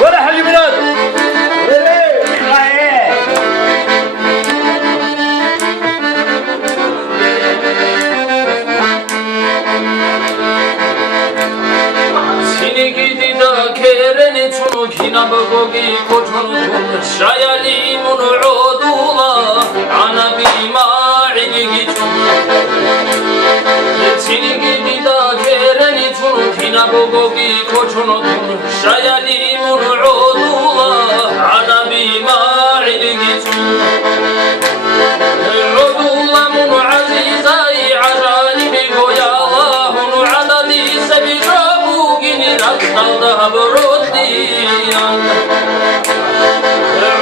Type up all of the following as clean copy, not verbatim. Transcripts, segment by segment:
ولا حاجة بلاد Seni gidi da kereni çunu kina bogi koçunu şayali munu udula ana bi ma'idi gitun Seni gidi da kereni çunu kina bogi koçunu şayali munu udula ana bi ma'idi gitun Udula munu azizai azalibi goyalahunu adadi sebi Dalda بروديان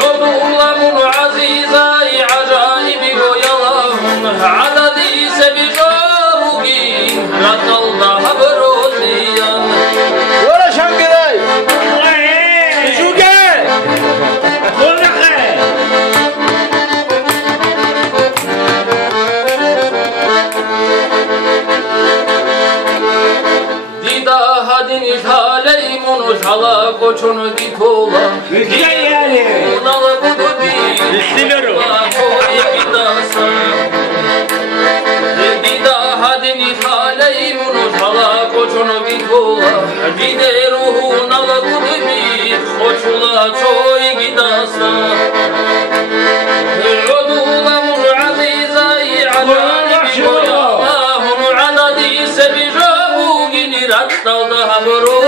عضولا من عزيزاي عجائب ويلاهم عددي سبجابوغين dalda بروديان ولا شنقراي شوكي Hala koçunu git ola Güzel yani Unalı budu bir İstemiyorum Koya gidasa Dida hadini taleyim unut Hala koçunu git ola Dide ruhu nalı budu bir Koçula çoy gidasa Udula mun azizai Adani Allah'un adadi Sebijabu ginirat Dalda habrudi